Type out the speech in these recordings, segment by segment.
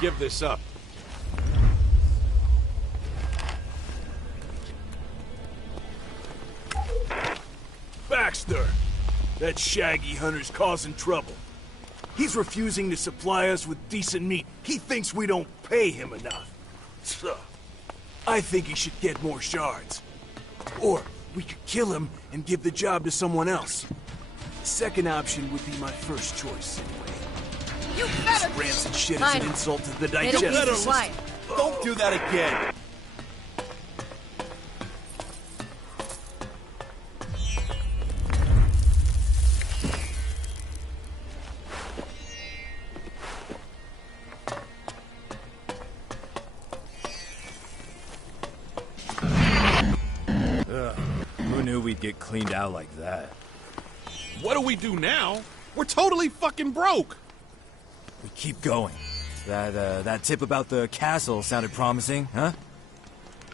give this up. Baxter! That Shaggy Hunter's causing trouble. He's refusing to supply us with decent meat. He thinks we don't pay him enough. I think he should get more shards. Or we could kill him and give the job to someone else. The second option would be my first choice, anyway. You better... This rancid shit is an insult to the digestive system. Don't do that again. Who knew we'd get cleaned out like that? What do we do now? We're totally fucking broke. We keep going. That tip about the castle sounded promising, huh?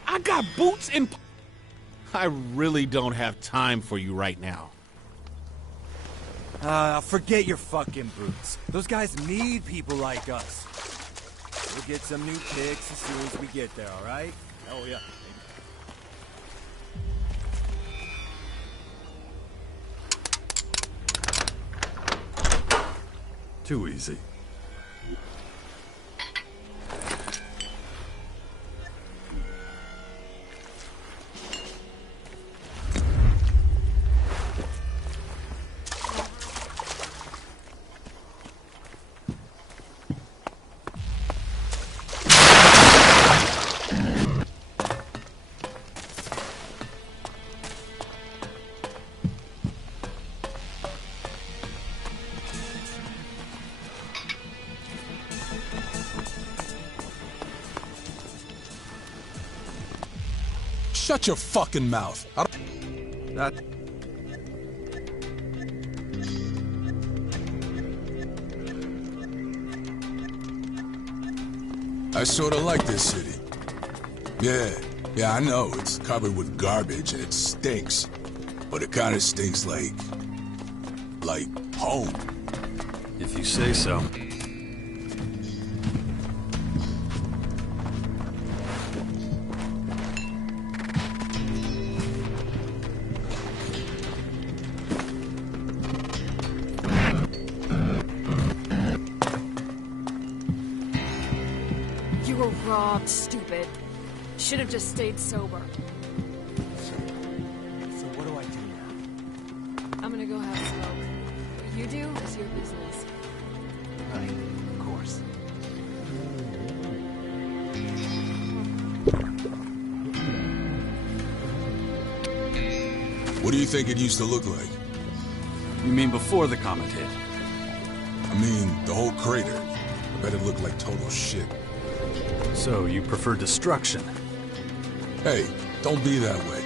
I got boots and... I really don't have time for you right now. Forget your fucking boots. Those guys need people like us. We'll get some new picks as soon as we get there, alright? Oh yeah. Too easy. Shut your fucking mouth. I sorta like this city. Yeah, I know. It's covered with garbage and it stinks. But it kinda stinks like home. If you say so. You were robbed, stupid. Should have just stayed sober. So what do I do now? I'm gonna go have a smoke. What you do is your business. Right, of course. What do you think it used to look like? You mean before the comet hit? I mean, the whole crater. I bet it looked like total shit. So you prefer destruction? Hey, don't be that way.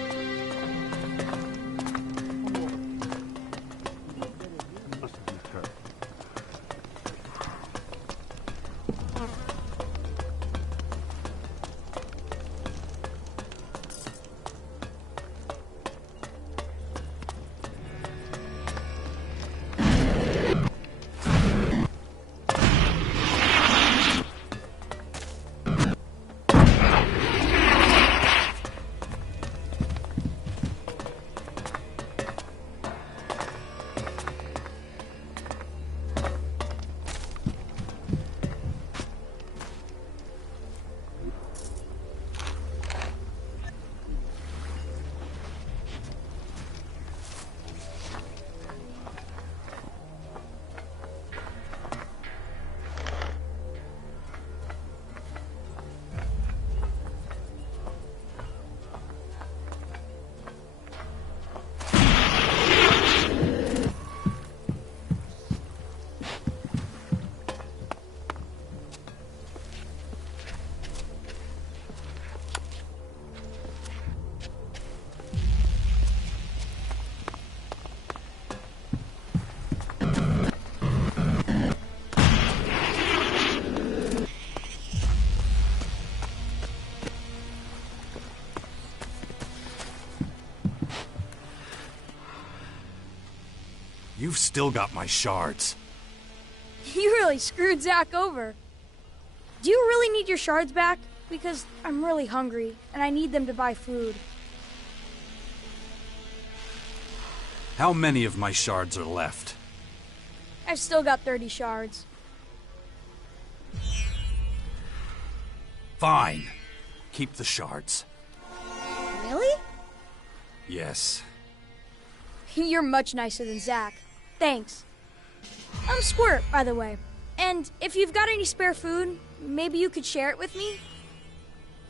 You've still got my shards. You really screwed Zach over. Do you really need your shards back? Because I'm really hungry, and I need them to buy food. How many of my shards are left? I've still got 30 shards. Fine. Keep the shards. Really? Yes. You're much nicer than Zach. Thanks. I'm Squirt, by the way. And if you've got any spare food, maybe you could share it with me?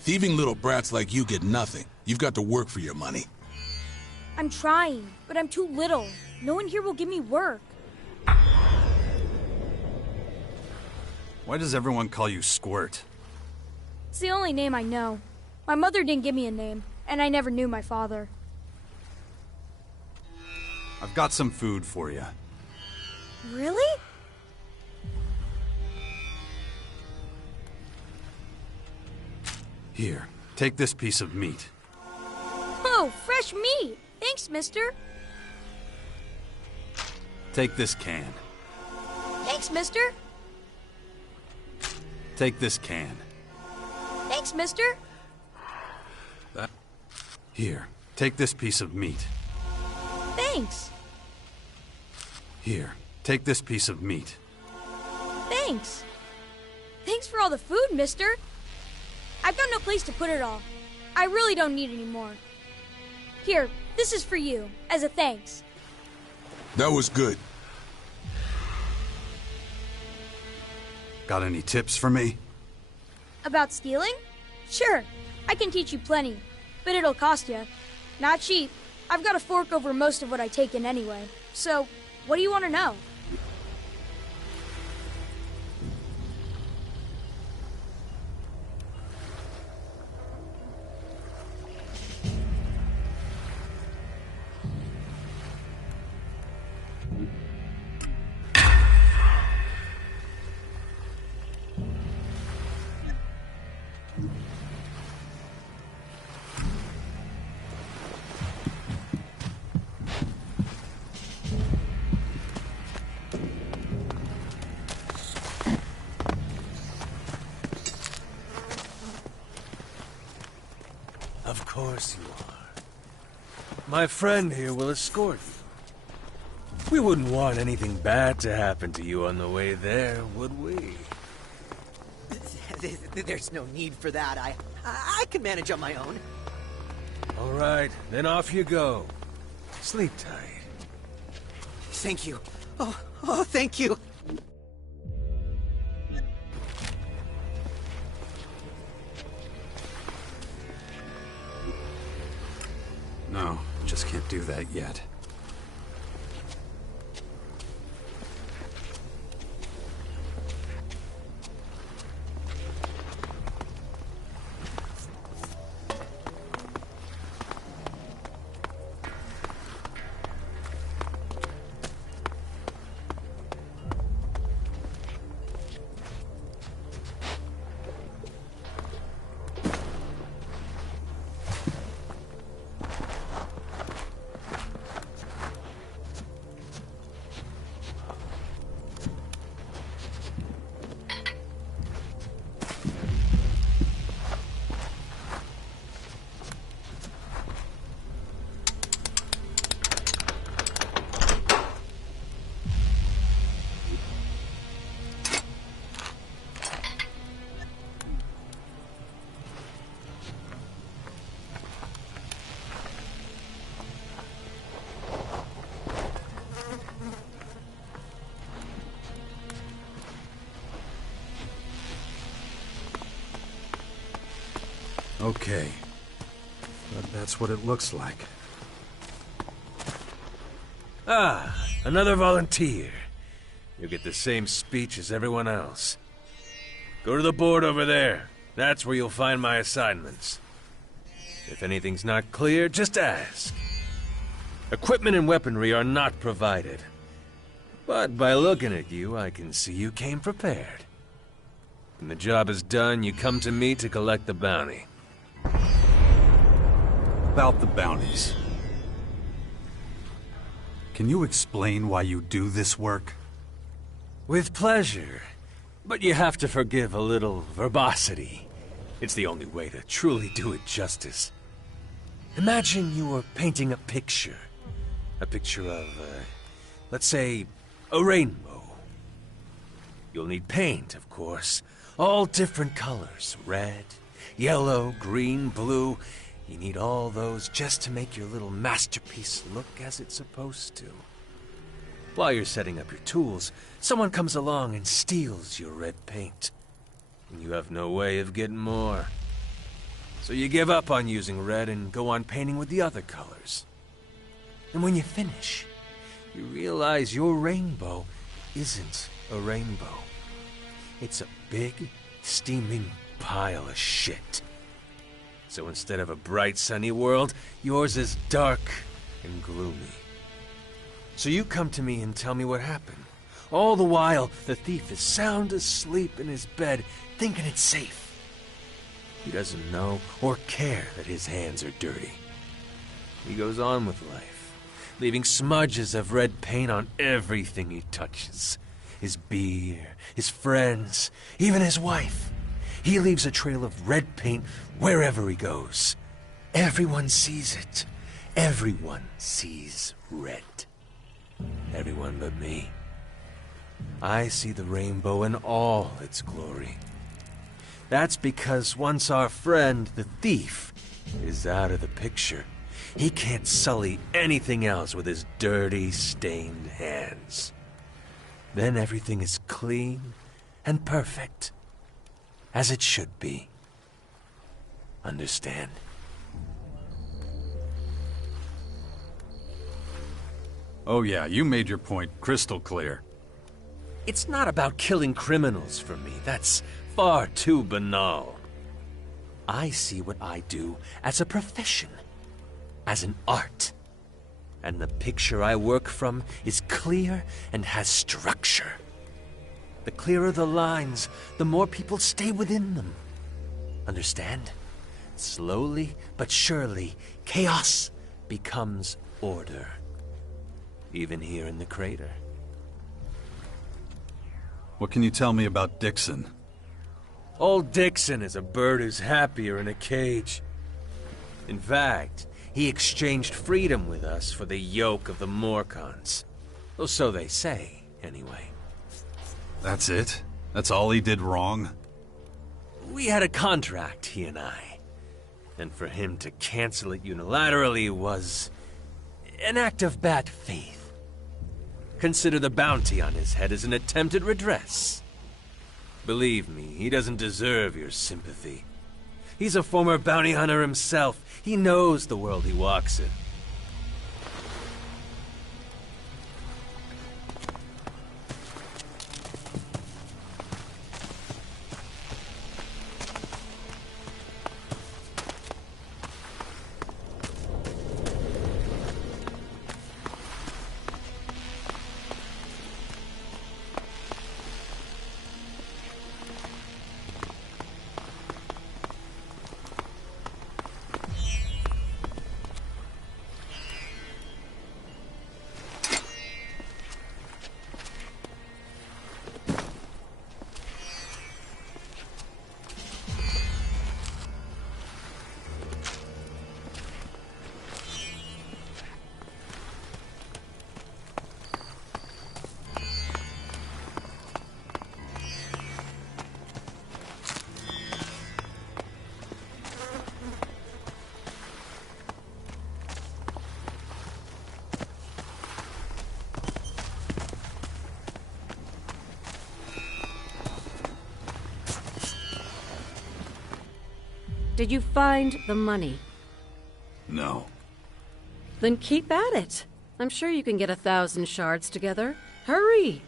Thieving little brats like you get nothing. You've got to work for your money. I'm trying, but I'm too little. No one here will give me work. Why does everyone call you Squirt? It's the only name I know. My mother didn't give me a name, and I never knew my father. I've got some food for you. Really? Here, take this piece of meat. Oh, fresh meat! Thanks, mister. Take this can. Thanks, mister. Take this can. Thanks, mister. Here, take this piece of meat. Thanks. Here, take this piece of meat. Thanks. Thanks for all the food, mister. I've got no place to put it all. I really don't need any more. Here, this is for you, as a thanks. That was good. Got any tips for me? About stealing? Sure, I can teach you plenty, but it'll cost you. Not cheap. I've got a fork over most of what I take in anyway. So, what do you want to know? Of course you are. My friend here will escort you. We wouldn't want anything bad to happen to you on the way there, would we? There's no need for that. I can manage on my own. All right, then off you go. Sleep tight. Thank you. Oh, thank you. No, just can't do that yet. Okay. But that's what it looks like. Ah, another volunteer. You'll get the same speech as everyone else. Go to the board over there. That's where you'll find my assignments. If anything's not clear, just ask. Equipment and weaponry are not provided. But by looking at you, I can see you came prepared. When the job is done, you come to me to collect the bounty. About the bounties. Can you explain why you do this work? With pleasure. But you have to forgive a little verbosity. It's the only way to truly do it justice. Imagine you were painting a picture. A picture of, let's say, a rainbow. You'll need paint, of course. All different colors. Red, yellow, green, blue. You need all those just to make your little masterpiece look as it's supposed to. While you're setting up your tools, someone comes along and steals your red paint. And you have no way of getting more. So you give up on using red and go on painting with the other colors. And when you finish, you realize your rainbow isn't a rainbow. It's a big, steaming pile of shit. So instead of a bright, sunny world, yours is dark and gloomy. So you come to me and tell me what happened. All the while, the thief is sound asleep in his bed, thinking it's safe. He doesn't know or care that his hands are dirty. He goes on with life, leaving smudges of red paint on everything he touches. His beer, his friends, even his wife. He leaves a trail of red paint wherever he goes. Everyone sees it. Everyone sees red. Everyone but me. I see the rainbow in all its glory. That's because once our friend, the thief, is out of the picture, he can't sully anything else with his dirty, stained hands. Then everything is clean and perfect, as it should be. Understand? Oh yeah, you made your point crystal clear. It's not about killing criminals for me. That's far too banal. I see what I do as a profession, as an art. And the picture I work from is clear and has structure. The clearer the lines, the more people stay within them. Understand? Slowly but surely, chaos becomes order. Even here in the crater. What can you tell me about Dixon? Old Dixon is a bird who's happier in a cage. In fact, he exchanged freedom with us for the yoke of the Morcons. Or so they say, anyway. That's it? That's all he did wrong? We had a contract, he and I. And for him to cancel it unilaterally was an act of bad faith. Consider the bounty on his head as an attempt at redress. Believe me, he doesn't deserve your sympathy. He's a former bounty hunter himself. He knows the world he walks in. Did you find the money? No. Then keep at it. I'm sure you can get 1,000 shards together. Hurry!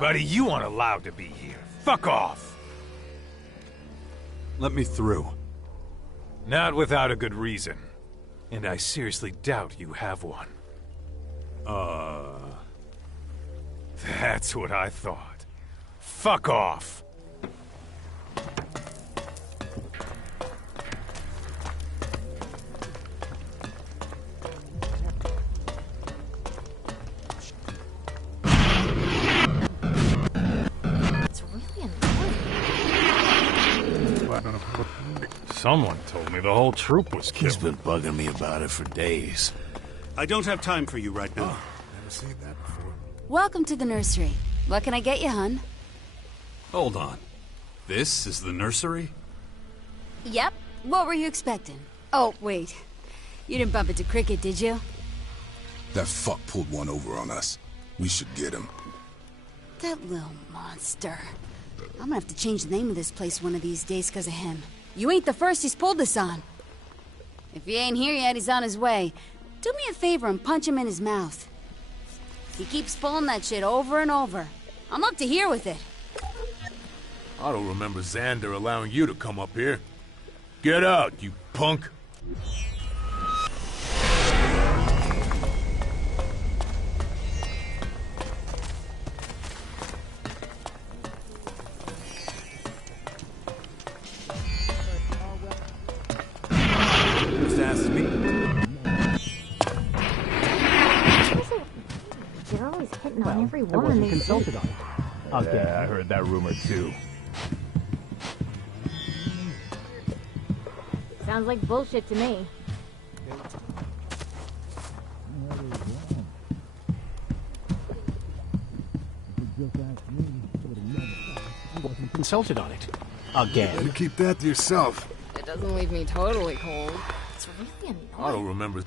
Buddy, you aren't allowed to be here. Fuck off! Let me through. Not without a good reason. And I seriously doubt you have one. That's what I thought. Fuck off! It's really annoying. Someone told me the whole troop was killed. He's been bugging me about it for days. I don't have time for you right now. Never seen that before. Welcome to the nursery. What can I get you, hun? Hold on. This is the nursery? Yep. What were you expecting? Oh, wait. You didn't bump into Cricket, did you? That fuck pulled one over on us. We should get him. That little monster. I'm gonna have to change the name of this place one of these days because of him. You ain't the first he's pulled this on. If he ain't here yet, he's on his way. Do me a favor and punch him in his mouth. He keeps pulling that shit over and over. I'm up to here with it. I don't remember Xander allowing you to come up here. Get out, you punk! Just ask me. They're always hitting on every woman they consulted on. Okay, I heard that rumor too. Sounds like bullshit to me. Consulted on it. Again. Better keep that to yourself. It doesn't leave me totally cold. It's really annoying. I don't remember.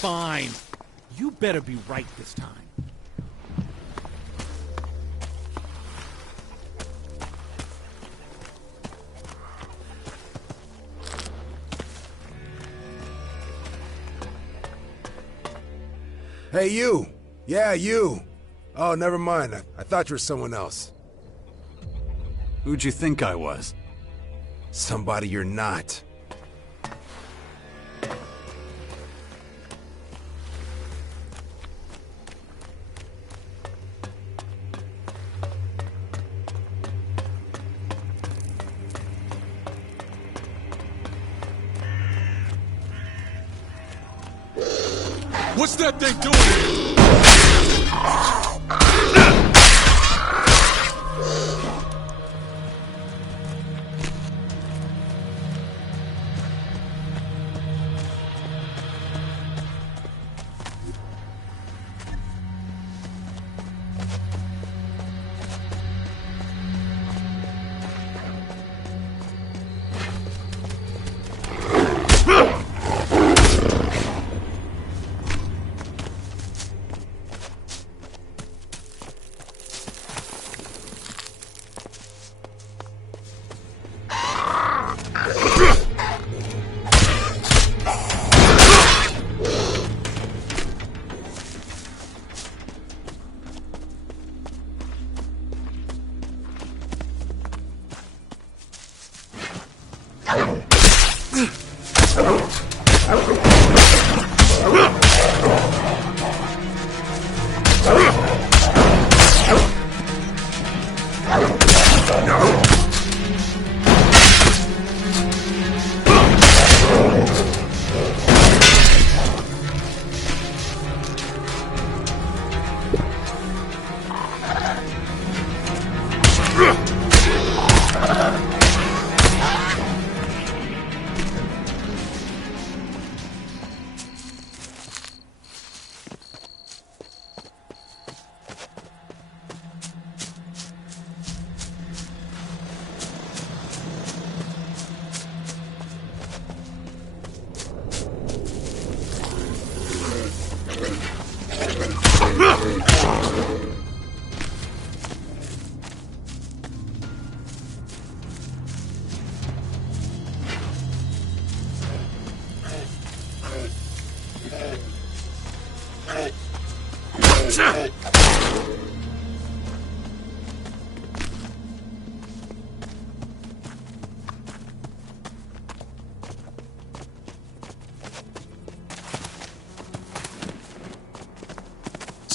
Fine. You better be right this time. Hey, you! Yeah, you! Oh, never mind. I thought you were someone else. Who'd you think I was? Somebody you're not. What's that thing doing?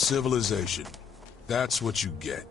Civilization. That's what you get.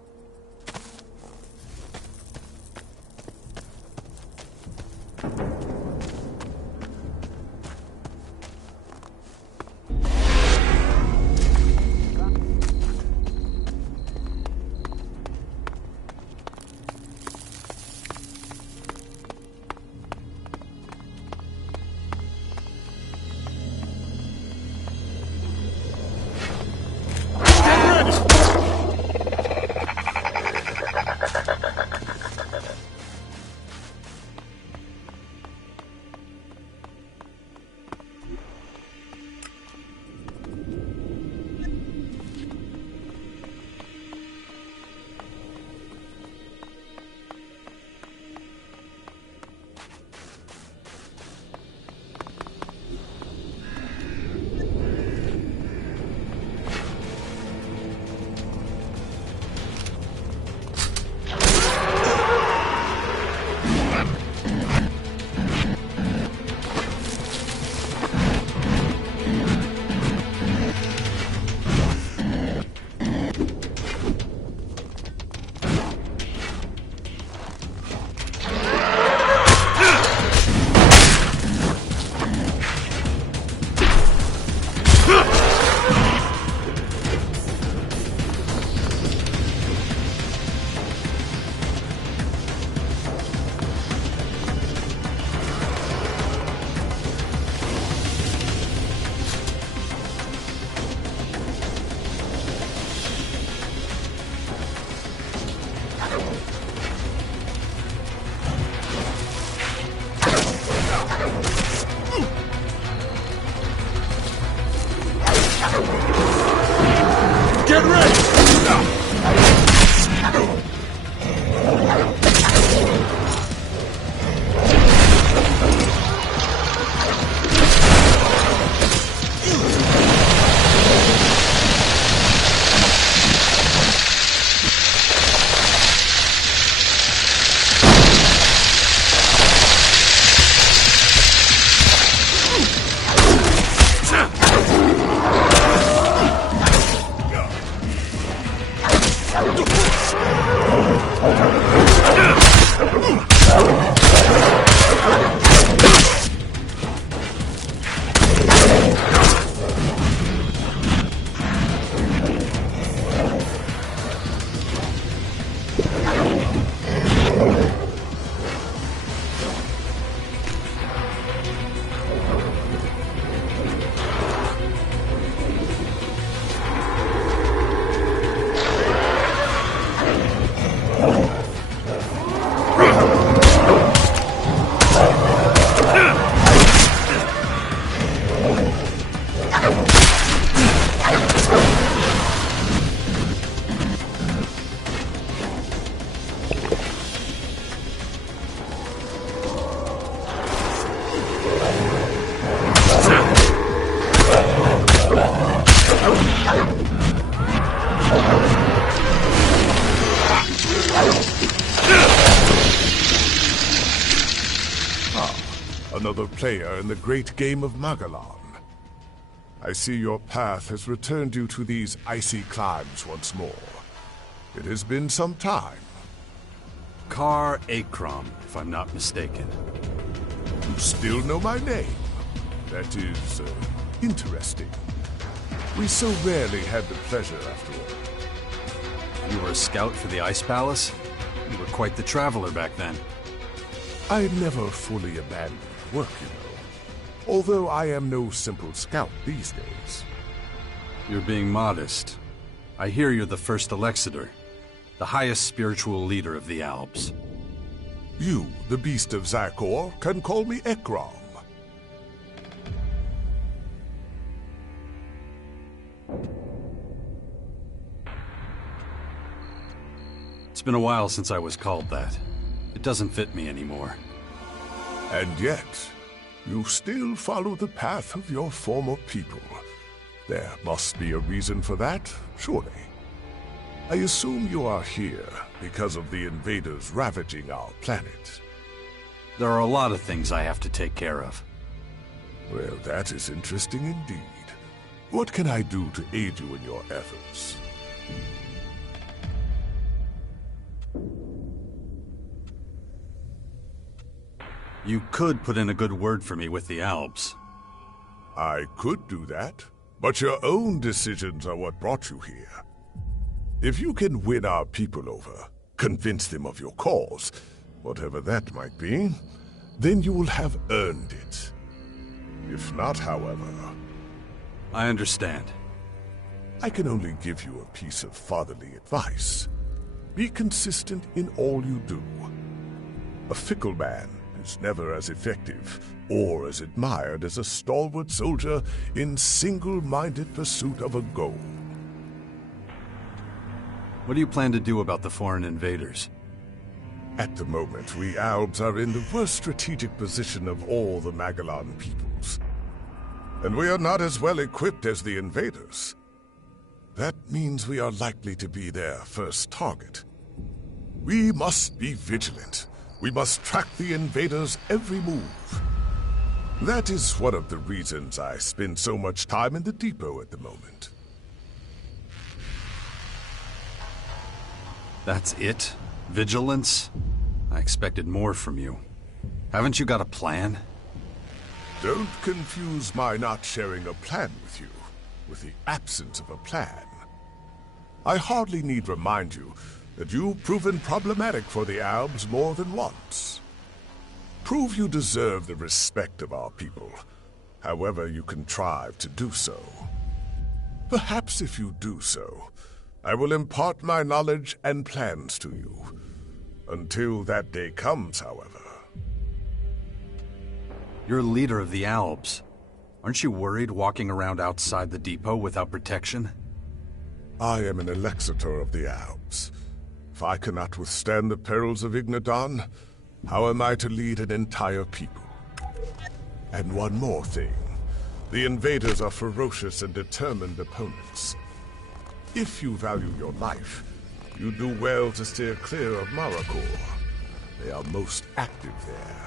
another player in the great game of Magellan. I see your path has returned you to these icy climes once more. It has been some time. Kar Akrom, if I'm not mistaken. You still know my name. That is, interesting. We so rarely had the pleasure, after all. You were a scout for the Ice Palace? You were quite the traveler back then. I never fully abandoned work, you know. Although I am no simple scout these days. You're being modest. I hear you're the first Alexander, the highest spiritual leader of the Alps. You, the beast of Zakor, can call me Ekrom. It's been a while since I was called that. It doesn't fit me anymore. And yet, you still follow the path of your former people. There must be a reason for that, surely. I assume you are here because of the invaders ravaging our planet. There are a lot of things I have to take care of. Well, that is interesting indeed. What can I do to aid you in your efforts? You could put in a good word for me with the Alps. I could do that, but your own decisions are what brought you here. If you can win our people over, convince them of your cause, whatever that might be, then you will have earned it. If not, however... I understand. I can only give you a piece of fatherly advice. Be consistent in all you do. A fickle man is never as effective or as admired as a stalwart soldier in single-minded pursuit of a goal. What do you plan to do about the foreign invaders? At the moment, we Albs are in the worst strategic position of all the Magellan peoples. And we are not as well equipped as the invaders. That means we are likely to be their first target. We must be vigilant. We must track the invaders' every move. That is one of the reasons I spend so much time in the depot at the moment. That's it? Vigilance? I expected more from you. Haven't you got a plan? Don't confuse my not sharing a plan with you with the absence of a plan. I hardly need remind you that you've proven problematic for the Albs more than once. Prove you deserve the respect of our people, however you contrive to do so. Perhaps if you do so, I will impart my knowledge and plans to you. Until that day comes, however. You're leader of the Alps. Aren't you worried walking around outside the depot without protection? I am an Elexitor of the Alps. If I cannot withstand the perils of Ignadon, how am I to lead an entire people? And one more thing. The invaders are ferocious and determined opponents. If you value your life, you do well to steer clear of Marakor. They are most active there.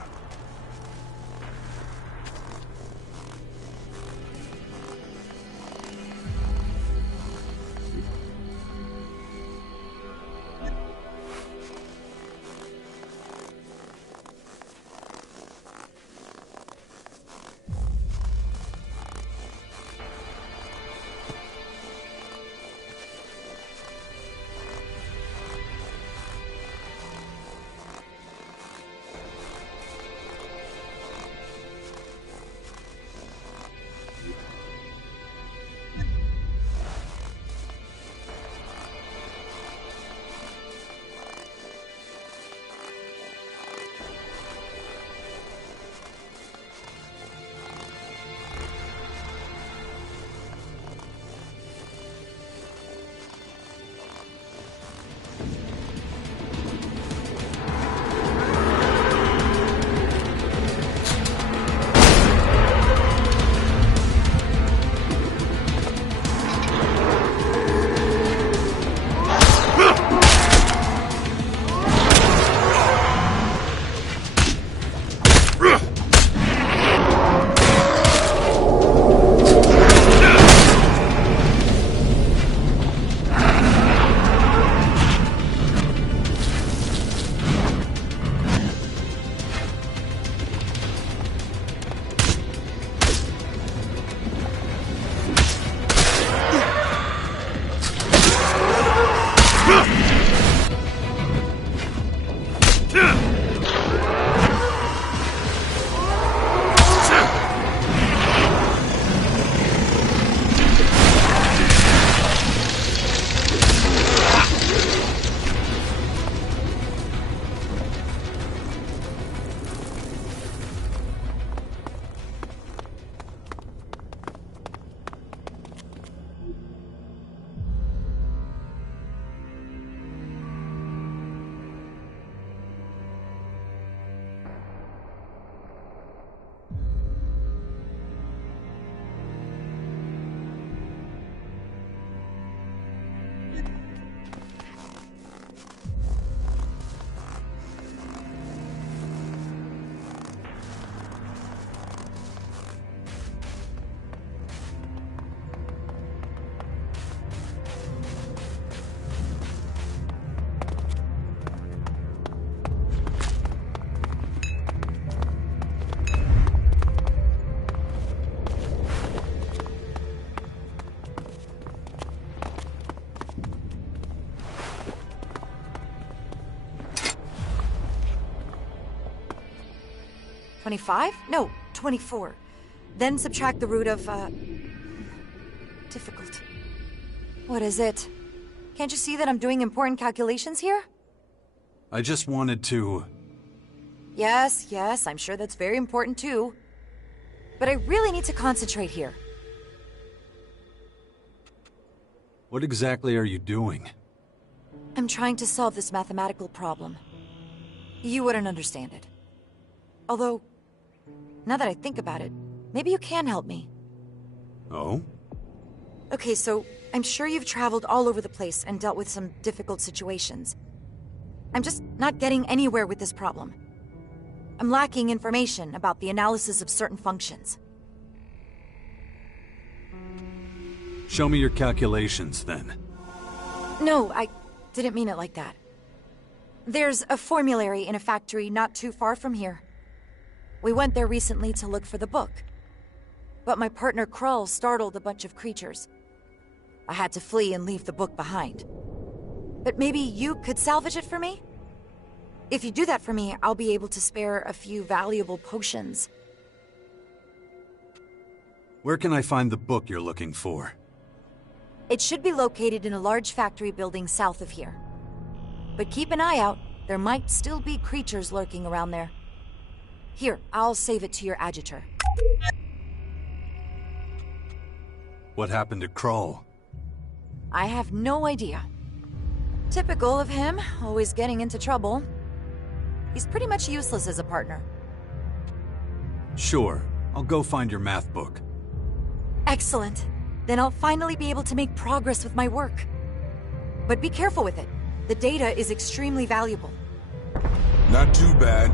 25? No, 24. Then subtract the root of, difficult. What is it? Can't you see that I'm doing important calculations here? I just wanted to... Yes, I'm sure that's very important too. But I really need to concentrate here. What exactly are you doing? I'm trying to solve this mathematical problem. You wouldn't understand it. Although, now that I think about it, maybe you can help me. Oh? Okay, so I'm sure you've traveled all over the place and dealt with some difficult situations. I'm just not getting anywhere with this problem. I'm lacking information about the analysis of certain functions. Show me your calculations, then. No, I didn't mean it like that. There's a formulary in a factory not too far from here. We went there recently to look for the book. But my partner Krull startled a bunch of creatures. I had to flee and leave the book behind. But maybe you could salvage it for me? If you do that for me, I'll be able to spare a few valuable potions. Where can I find the book you're looking for? It should be located in a large factory building south of here. But keep an eye out. There might still be creatures lurking around there. Here, I'll save it to your adjutor. What happened to Krull? I have no idea. Typical of him, always getting into trouble. He's pretty much useless as a partner. Sure, I'll go find your math book. Excellent. Then I'll finally be able to make progress with my work. But be careful with it. The data is extremely valuable. Not too bad.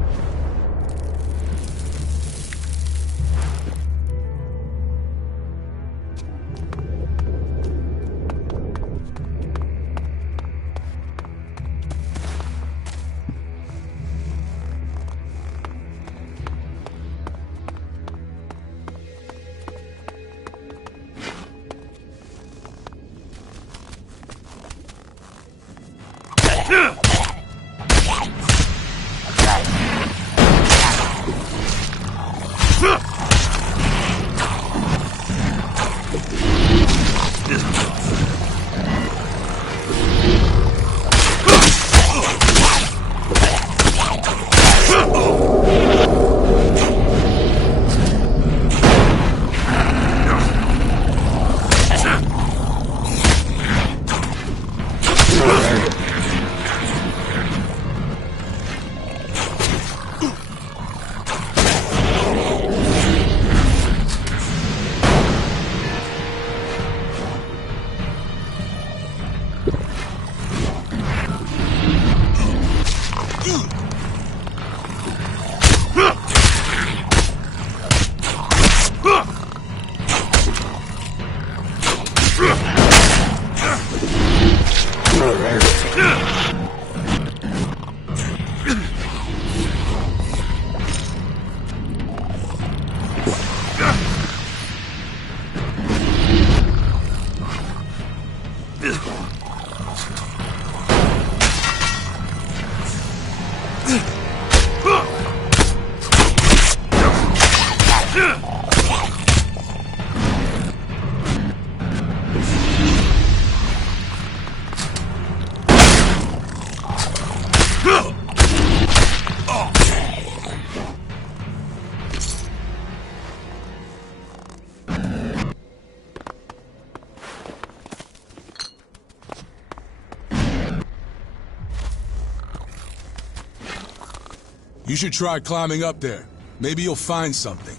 You should try climbing up there. Maybe you'll find something.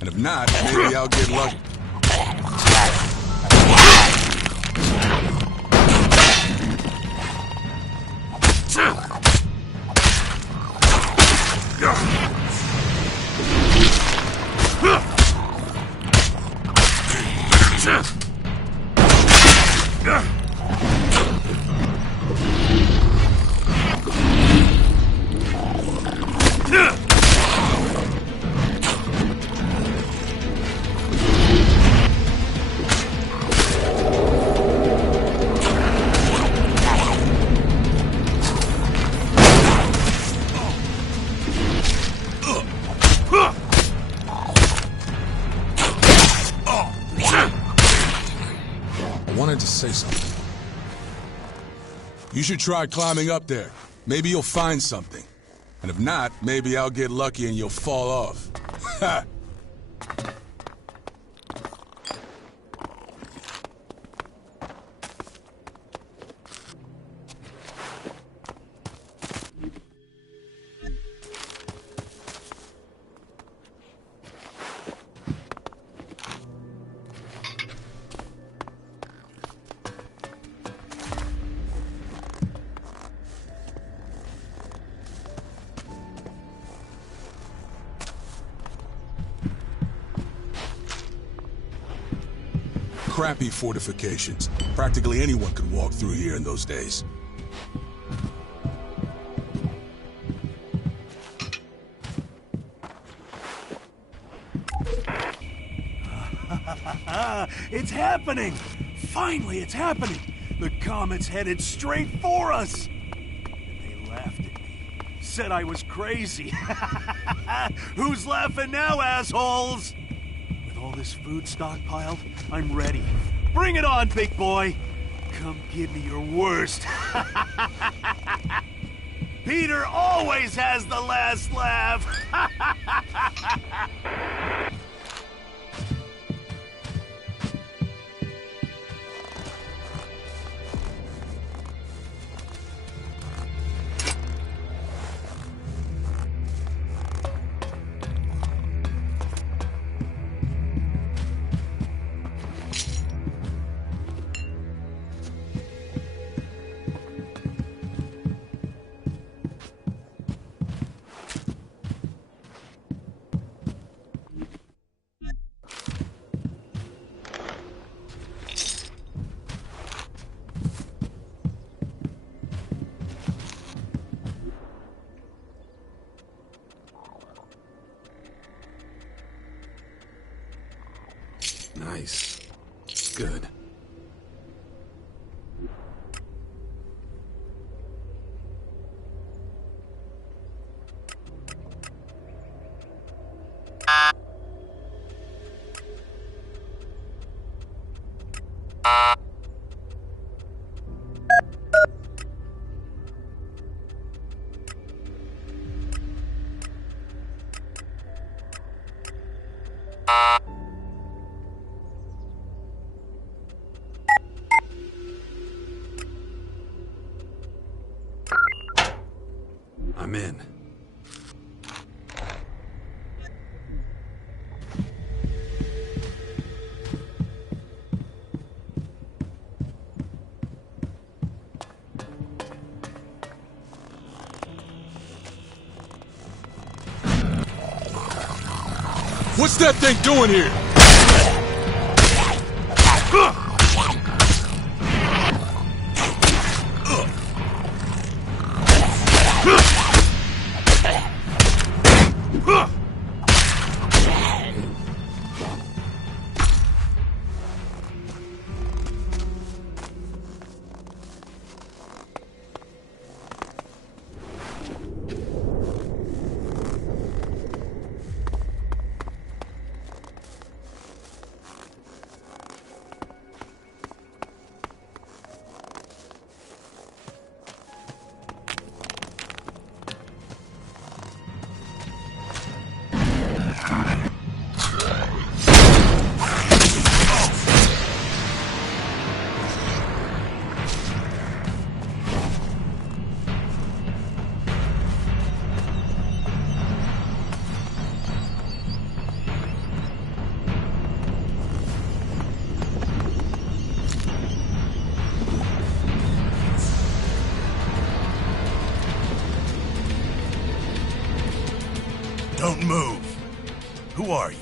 And if not, maybe I'll get lucky. to say something. You should try climbing up there. Maybe you'll find something. And if not, maybe I'll get lucky and you'll fall off. Ha! Crappy fortifications. Practically anyone could walk through here in those days. It's happening! Finally, it's happening! The comet's headed straight for us! And they laughed at me. Said I was crazy. Who's laughing now, assholes? With all this food stockpiled, I'm ready. Bring it on, big boy! Come give me your worst. Peter always has the last laugh! Nice. Good. I'm in. What's that thing doing here? Don't move. Who are you?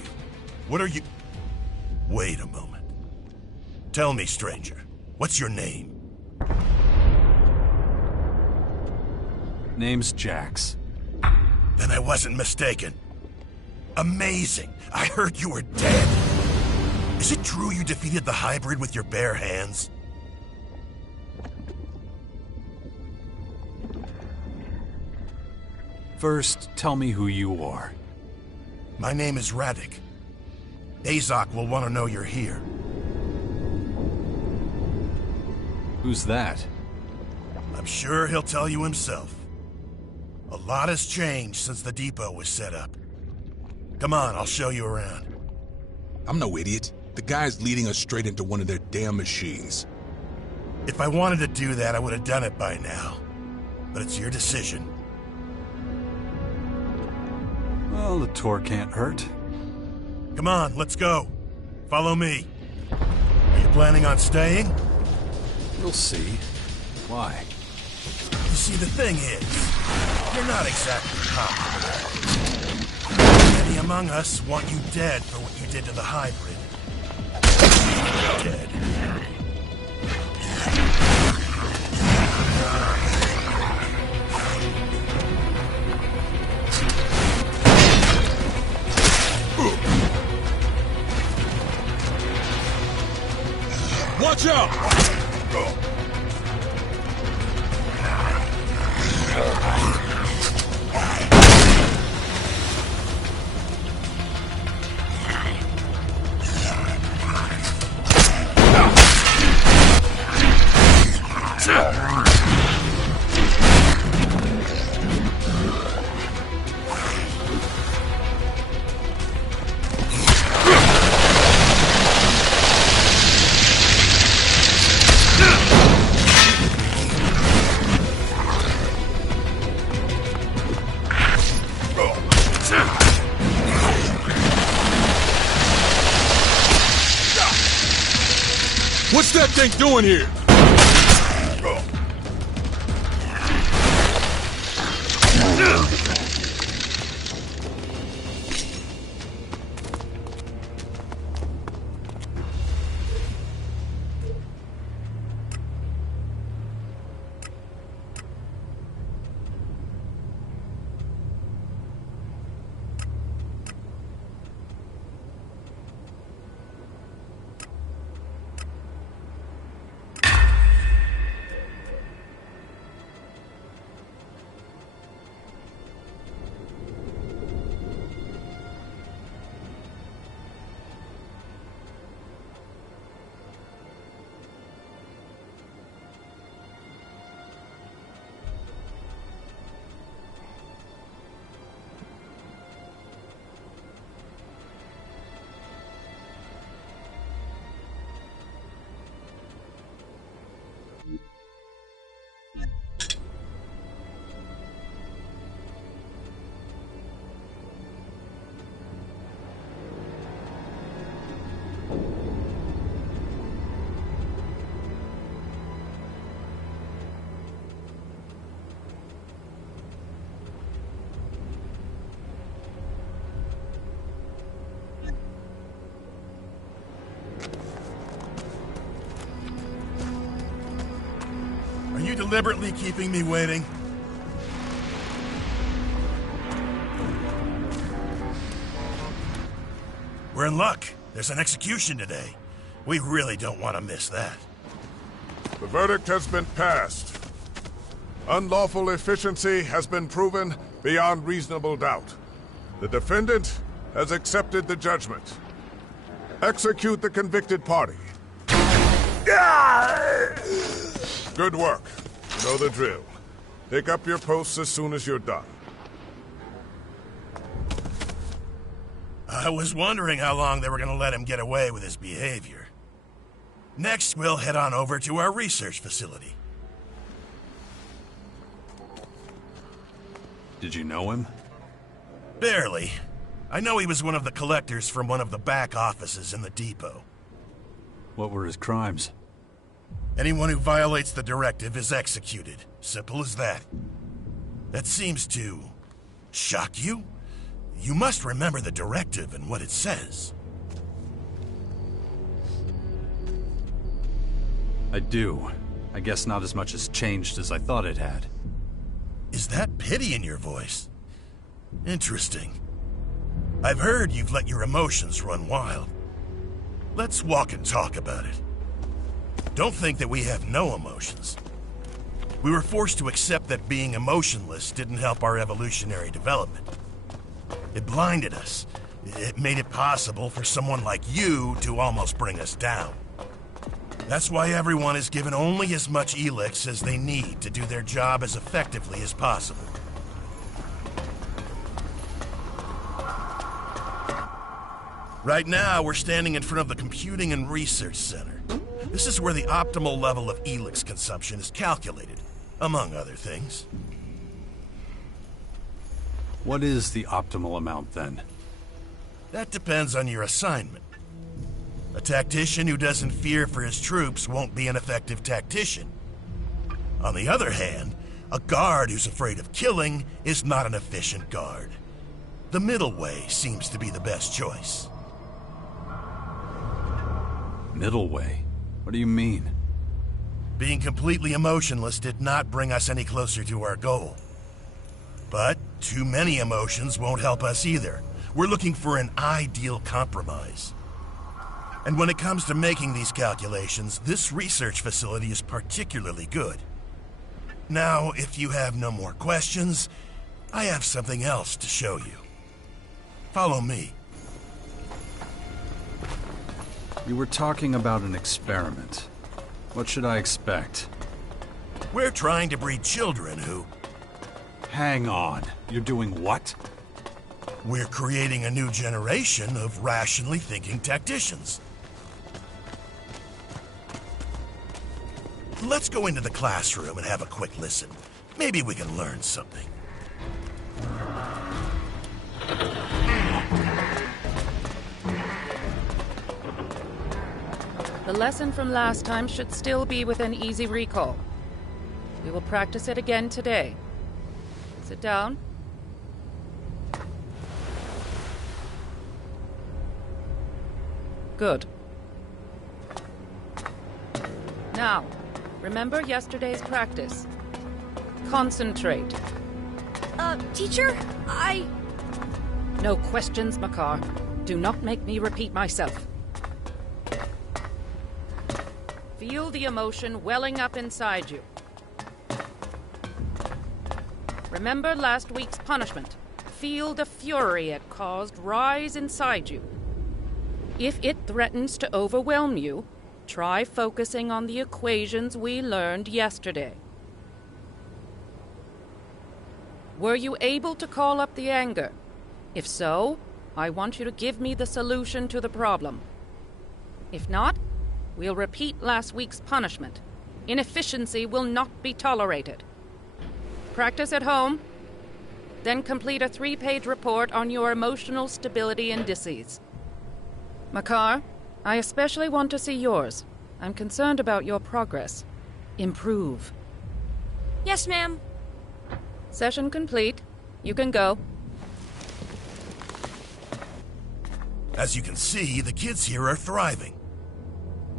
What are you... Wait a moment. Tell me, stranger. What's your name? Name's Jax. Then I wasn't mistaken. Amazing. I heard you were dead. Is it true you defeated the hybrid with your bare hands? First, tell me who you are. My name is Radek. Azok will want to know you're here. Who's that? I'm sure he'll tell you himself. A lot has changed since the depot was set up. Come on, I'll show you around. I'm no idiot. The guy's leading us straight into one of their damn machines. If I wanted to do that, I would have done it by now. But it's your decision. Well, the tour can't hurt. Come on, let's go. Follow me. Are you planning on staying? We'll see. Why? You see, the thing is, you're not exactly popular. Many among us want you dead for what you did to the hybrid. Dead. Watch out! What's that thing doing here? Are you deliberately keeping me waiting? We're in luck. There's an execution today. We really don't want to miss that. The verdict has been passed. Unlawful efficiency has been proven beyond reasonable doubt. The defendant has accepted the judgment. Execute the convicted party. Good work. You know the drill. Pick up your posts as soon as you're done. I was wondering how long they were going to let him get away with his behavior. Next, we'll head on over to our research facility. Did you know him? Barely. I know he was one of the collectors from one of the back offices in the depot. What were his crimes? Anyone who violates the directive is executed. Simple as that. That seems to shock you? You must remember the directive and what it says. I do. I guess not as much has changed as I thought it had. Is that pity in your voice? Interesting. I've heard you've let your emotions run wild. Let's walk and talk about it. Don't think that we have no emotions. We were forced to accept that being emotionless didn't help our evolutionary development. It blinded us. It made it possible for someone like you to almost bring us down. That's why everyone is given only as much Elex as they need to do their job as effectively as possible. Right now, we're standing in front of the Computing and Research Center. This is where the optimal level of Elex consumption is calculated, among other things. What is the optimal amount, then? That depends on your assignment. A tactician who doesn't fear for his troops won't be an effective tactician. On the other hand, a guard who's afraid of killing is not an efficient guard. The middle way seems to be the best choice. Middle way? What do you mean? Being completely emotionless did not bring us any closer to our goal. But too many emotions won't help us either. We're looking for an ideal compromise. And when it comes to making these calculations, this research facility is particularly good. Now, if you have no more questions, I have something else to show you. Follow me. You were talking about an experiment. What should I expect? We're trying to breed children who... Hang on. You're doing what? We're creating a new generation of rationally thinking tacticians. Let's go into the classroom and have a quick listen. Maybe we can learn something. The lesson from last time should still be within easy recall. We will practice it again today. Sit down. Good. Now, remember yesterday's practice. Concentrate. Teacher, No questions, Makar. Do not make me repeat myself. Feel the emotion welling up inside you. Remember last week's punishment. Feel the fury it caused rise inside you. If it threatens to overwhelm you, try focusing on the equations we learned yesterday. Were you able to call up the anger? If so, I want you to give me the solution to the problem. If not, we'll repeat last week's punishment. Inefficiency will not be tolerated. Practice at home, then complete a 3-page report on your emotional stability indices. Makar, I especially want to see yours. I'm concerned about your progress. Improve. Yes, ma'am. Session complete. You can go. As you can see, the kids here are thriving.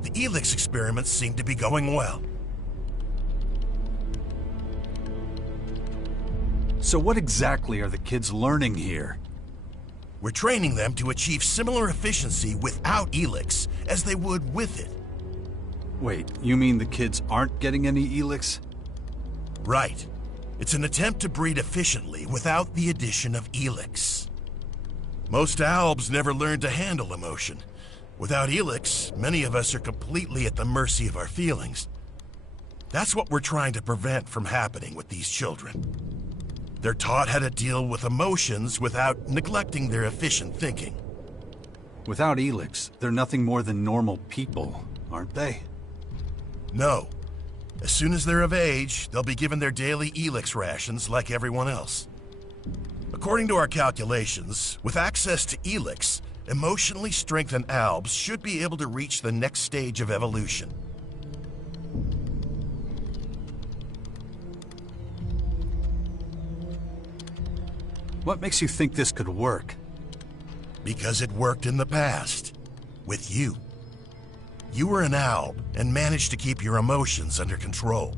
The Elex experiments seem to be going well. So what exactly are the kids learning here? We're training them to achieve similar efficiency without Elex as they would with it. Wait, you mean the kids aren't getting any Elex? Right. It's an attempt to breed efficiently without the addition of Elex. Most Albs never learn to handle emotion. Without Elex, many of us are completely at the mercy of our feelings. That's what we're trying to prevent from happening with these children. They're taught how to deal with emotions without neglecting their efficient thinking. Without Elex, they're nothing more than normal people, aren't they? No. As soon as they're of age, they'll be given their daily Elex rations like everyone else. According to our calculations, with access to Elex, emotionally strengthened Albs should be able to reach the next stage of evolution. What makes you think this could work? Because it worked in the past. With you. You were an Alb and managed to keep your emotions under control.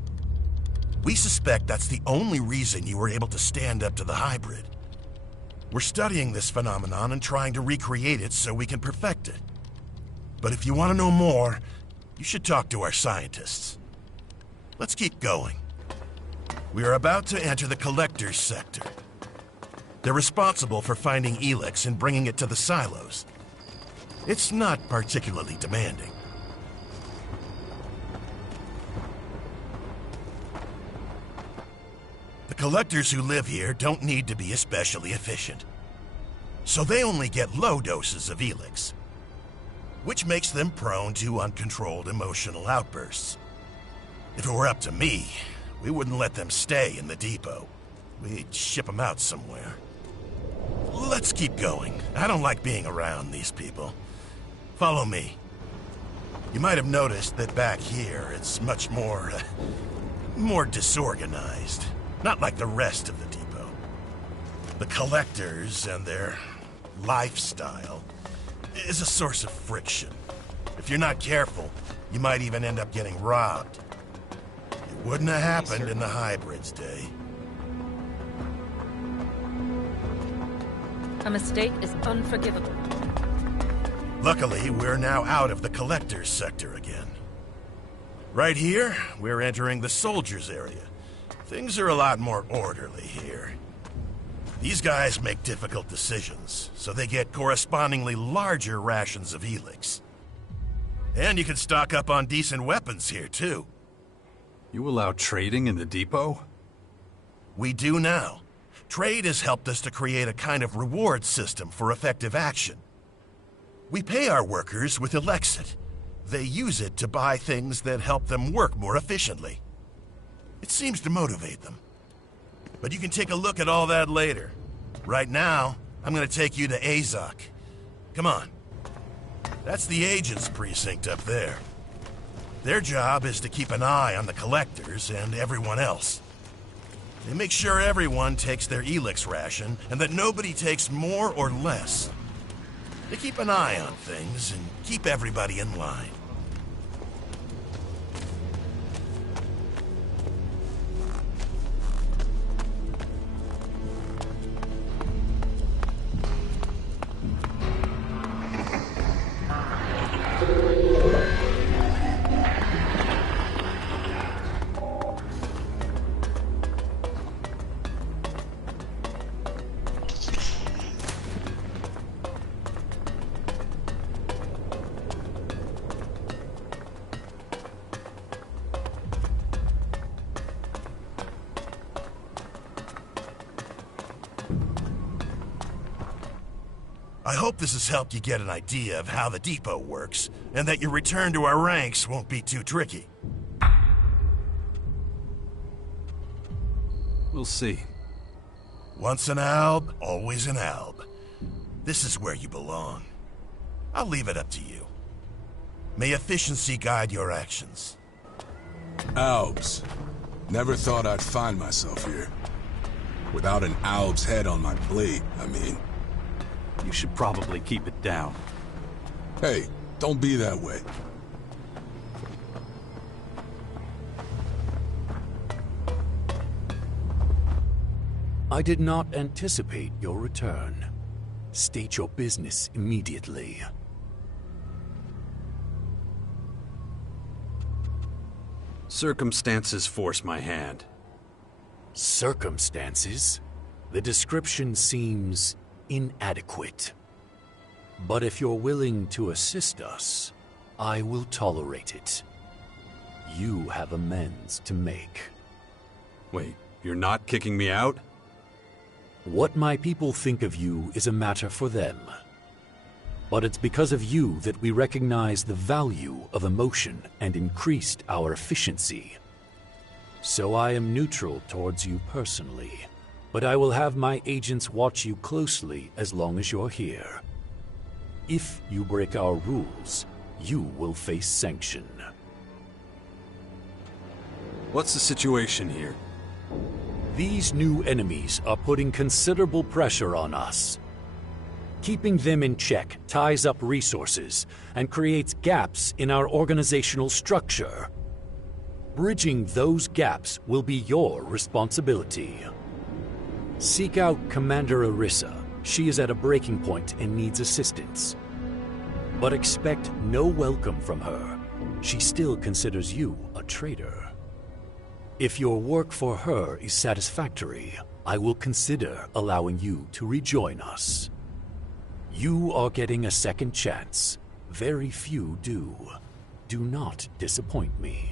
We suspect that's the only reason you were able to stand up to the hybrid. We're studying this phenomenon and trying to recreate it so we can perfect it. But if you want to know more, you should talk to our scientists. Let's keep going. We are about to enter the Collector's sector. They're responsible for finding Elex and bringing it to the silos. It's not particularly demanding. collectors who live here don't need to be especially efficient. So they only get low doses of Elex, which makes them prone to uncontrolled emotional outbursts. If it were up to me, we wouldn't let them stay in the depot. We'd ship them out somewhere. Let's keep going. I don't like being around these people. Follow me. You might have noticed that back here, it's much more disorganized. Not like the rest of the depot. The collectors and their lifestyle is a source of friction. If you're not careful, you might even end up getting robbed. It wouldn't have happened in the hybrids' day. A mistake is unforgivable. Luckily, we're now out of the collector's sector again. Right here, we're entering the soldiers' area. Things are a lot more orderly here. These guys make difficult decisions, so they get correspondingly larger rations of Elex. And you can stock up on decent weapons here, too. You allow trading in the depot? We do now. Trade has helped us to create a kind of reward system for effective action. We pay our workers with Elexit. They use it to buy things that help them work more efficiently. It seems to motivate them. But you can take a look at all that later. Right now, I'm gonna take you to Azok. Come on. That's the agent's precinct up there. Their job is to keep an eye on the collectors and everyone else. They make sure everyone takes their Elex ration and that nobody takes more or less. They keep an eye on things and keep everybody in line. I hope this has helped you get an idea of how the depot works, and that your return to our ranks won't be too tricky. We'll see. Once an Alb, always an Alb. This is where you belong. I'll leave it up to you. May efficiency guide your actions. Albs. Never thought I'd find myself here. Without an Alb's head on my blade, I mean. You should probably keep it down. Hey, don't be that way. I did not anticipate your return. State your business immediately. Circumstances force my hand. Circumstances? The description seems inadequate. But if you're willing to assist us, I will tolerate it. You have amends to make. Wait, you're not kicking me out? What my people think of you is a matter for them. But it's because of you that we recognize the value of emotion and increased our efficiency. So I am neutral towards you personally, but I will have my agents watch you closely as long as you're here. If you break our rules, you will face sanction. What's the situation here? These new enemies are putting considerable pressure on us. Keeping them in check ties up resources and creates gaps in our organizational structure. Bridging those gaps will be your responsibility. Seek out Commander Arissa. She is at a breaking point and needs assistance. But expect no welcome from her. She still considers you a traitor. If your work for her is satisfactory, I will consider allowing you to rejoin us. You are getting a second chance. Very few do. Do not disappoint me.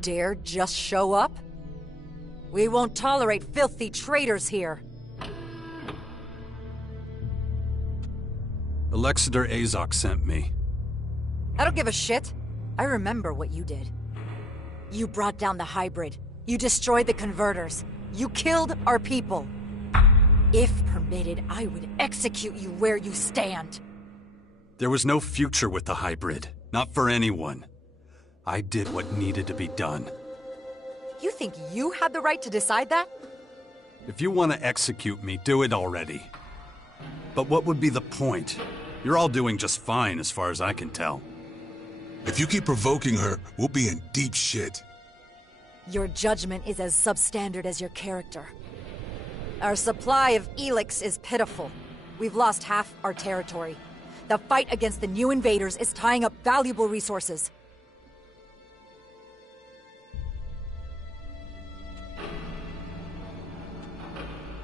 dare just show up? We won't tolerate filthy traitors here. Alexander Azok sent me. I don't give a shit. I remember what you did. You brought down the hybrid. You destroyed the converters. You killed our people. If permitted, I would execute you where you stand. There was no future with the hybrid. Not for anyone. I did what needed to be done. You think you had the right to decide that? If you want to execute me, do it already. But what would be the point? You're all doing just fine as far as I can tell. If you keep provoking her, we'll be in deep shit. Your judgment is as substandard as your character. Our supply of Elex is pitiful. We've lost half our territory. The fight against the new invaders is tying up valuable resources.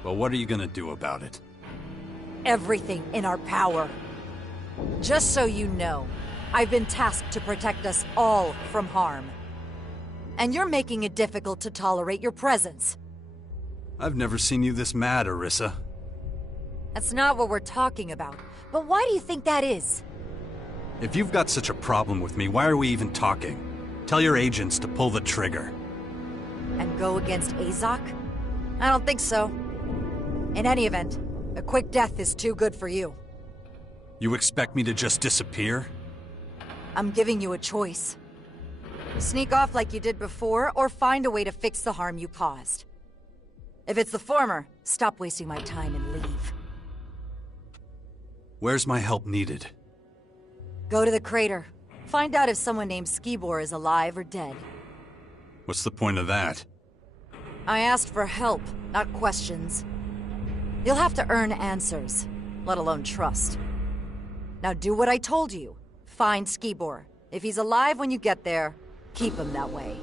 Well, what are you gonna do about it? Everything in our power. Just so you know, I've been tasked to protect us all from harm. And you're making it difficult to tolerate your presence. I've never seen you this mad, Orisa. That's not what we're talking about. But why do you think that is? If you've got such a problem with me, why are we even talking? Tell your agents to pull the trigger. And go against Azok? I don't think so. In any event, a quick death is too good for you. You expect me to just disappear? I'm giving you a choice. Sneak off like you did before, or find a way to fix the harm you caused. If it's the former, stop wasting my time and leave. Where's my help needed? Go to the crater. Find out if someone named Skibor is alive or dead. What's the point of that? I asked for help, not questions. You'll have to earn answers, let alone trust. Now do what I told you. Find Skibor. If he's alive when you get there, keep him that way.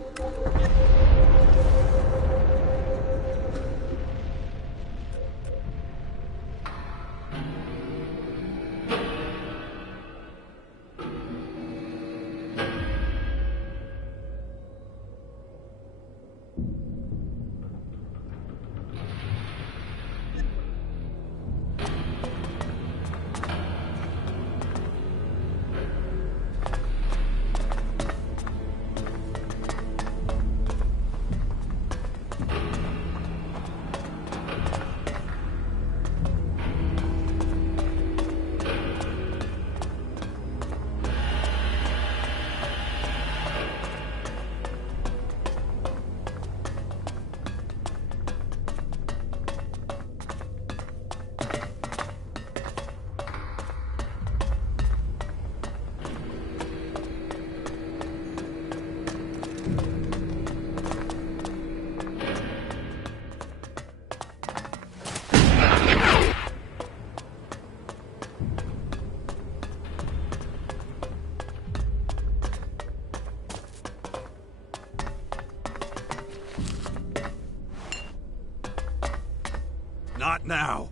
Not now.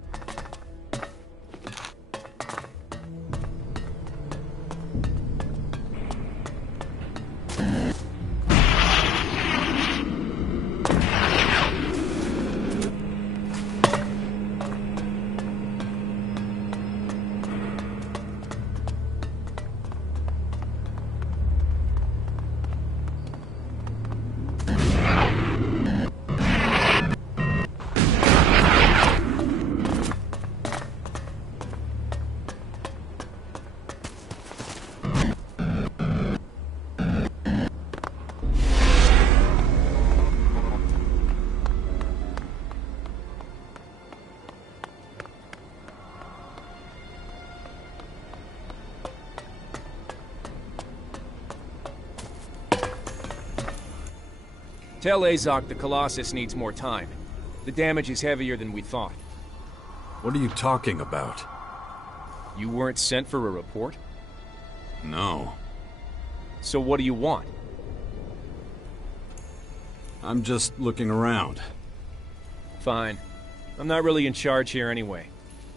Tell Azok the Colossus needs more time. The damage is heavier than we thought. What are you talking about? You weren't sent for a report? No. So what do you want? I'm just looking around. Fine. I'm not really in charge here anyway.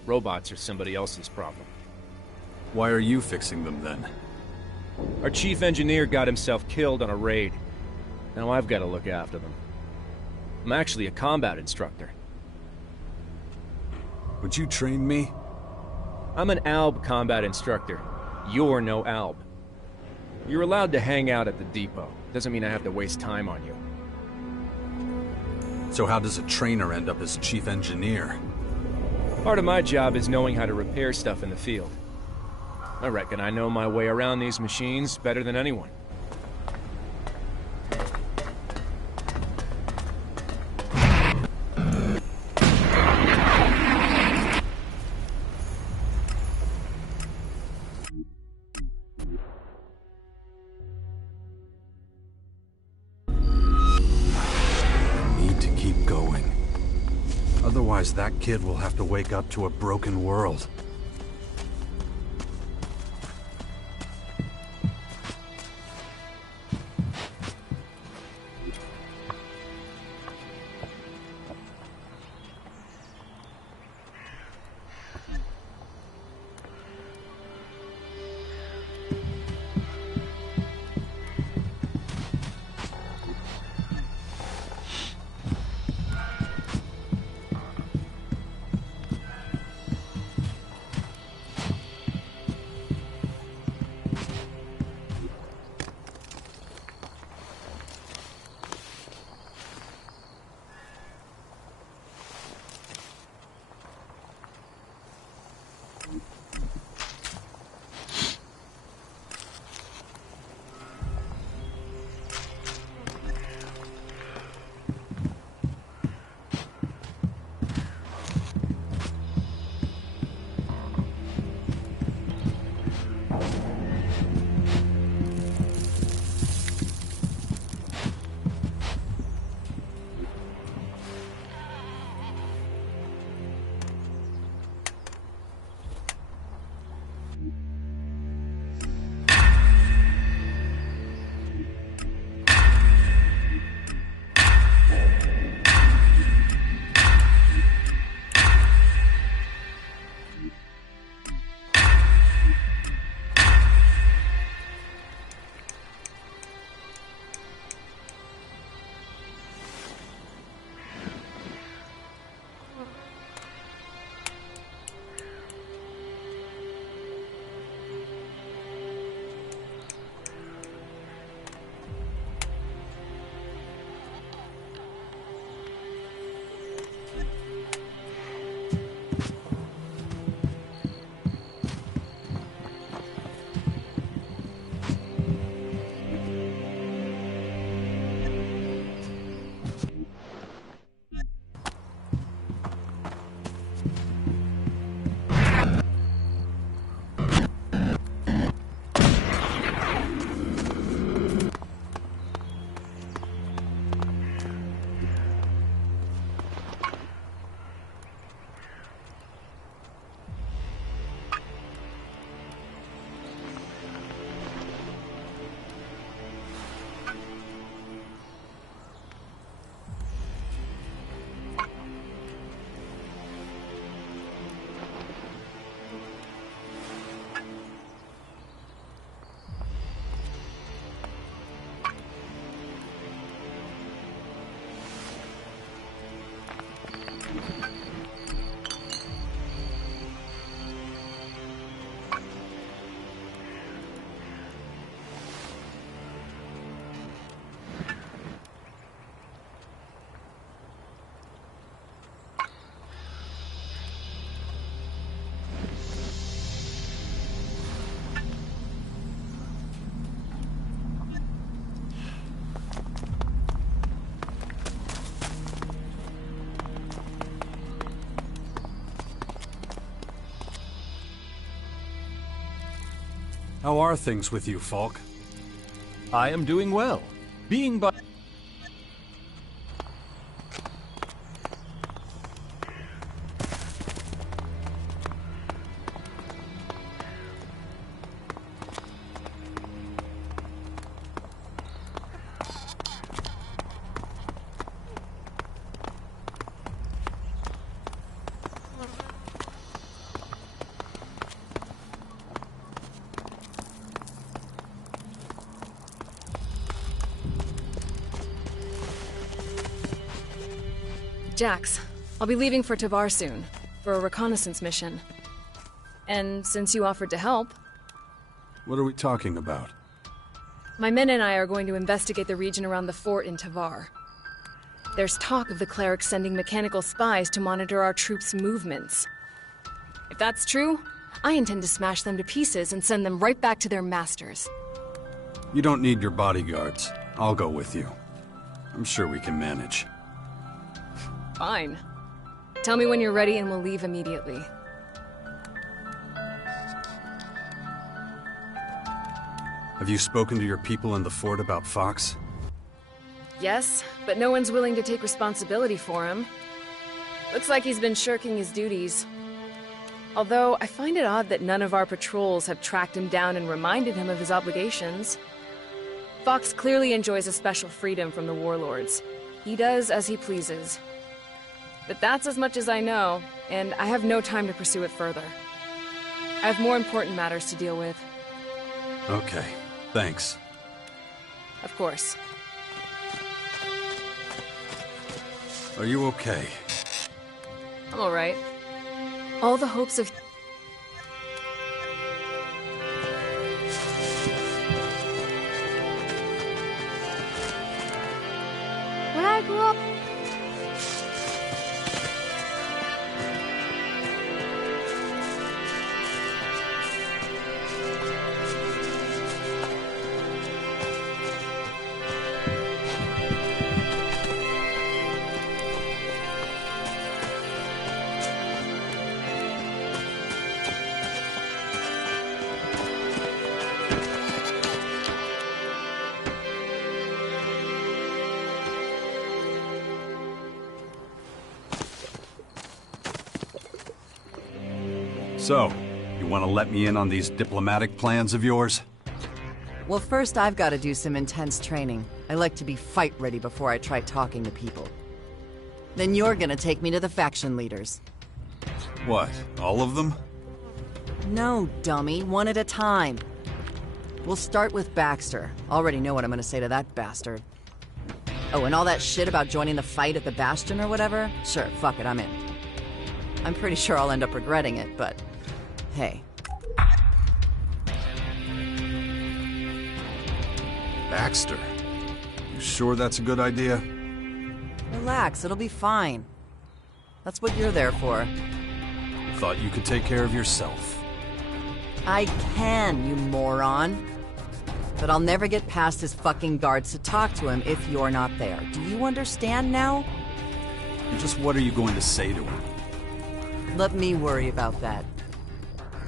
Robots are somebody else's problem. Why are you fixing them then? Our chief engineer got himself killed on a raid. Now I've got to look after them. I'm actually a combat instructor. Would you train me? I'm an ALB combat instructor. You're no ALB. You're allowed to hang out at the depot. Doesn't mean I have to waste time on you. So how does a trainer end up as chief engineer? Part of my job is knowing how to repair stuff in the field. I reckon I know my way around these machines better than anyone. Otherwise, that kid will have to wake up to a broken world. How are things with you, Falk? I am doing well. Being by... Jax. I'll be leaving for Tavar soon, for a reconnaissance mission. And since you offered to help... What are we talking about? My men and I are going to investigate the region around the fort in Tavar. There's talk of the clerics sending mechanical spies to monitor our troops' movements. If that's true, I intend to smash them to pieces and send them right back to their masters. You don't need your bodyguards. I'll go with you. I'm sure we can manage. Fine. Tell me when you're ready and we'll leave immediately. Have you spoken to your people in the fort about Fox? Yes, but no one's willing to take responsibility for him. Looks like he's been shirking his duties. Although, I find it odd that none of our patrols have tracked him down and reminded him of his obligations. Fox clearly enjoys a special freedom from the warlords. He does as he pleases. But that's as much as I know, and I have no time to pursue it further. I have more important matters to deal with. Okay, thanks. Of course. Are you okay? I'm alright. All the hopes of... When I grew up... So, you want to let me in on these diplomatic plans of yours? Well, first I've got to do some intense training. I like to be fight ready before I try talking to people. Then you're gonna take me to the faction leaders. What, all of them? No, dummy, one at a time. We'll start with Baxter. Already know what I'm gonna say to that bastard. Oh, and all that shit about joining the fight at the Bastion or whatever? Sure, fuck it, I'm in. I'm pretty sure I'll end up regretting it, but... hey. Baxter. You sure that's a good idea? Relax, it'll be fine. That's what you're there for. Thought you could take care of yourself. I can, you moron. But I'll never get past his fucking guards to talk to him if you're not there. Do you understand now? And just what are you going to say to him? Let me worry about that.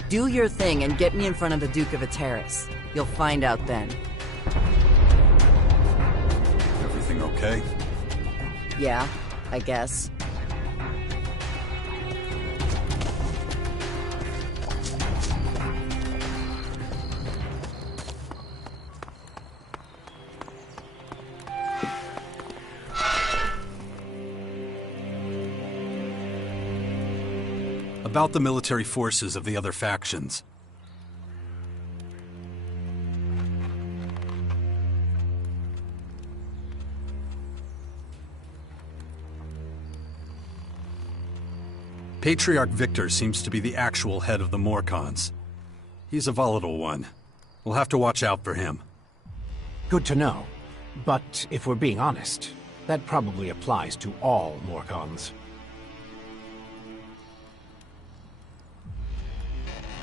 Do your thing and get me in front of the Duke of Ateris. You'll find out then. Everything okay? Yeah, I guess. About the military forces of the other factions. Patriarch Victor seems to be the actual head of the Morcons. He's a volatile one. We'll have to watch out for him. Good to know. But if we're being honest, that probably applies to all Morcons.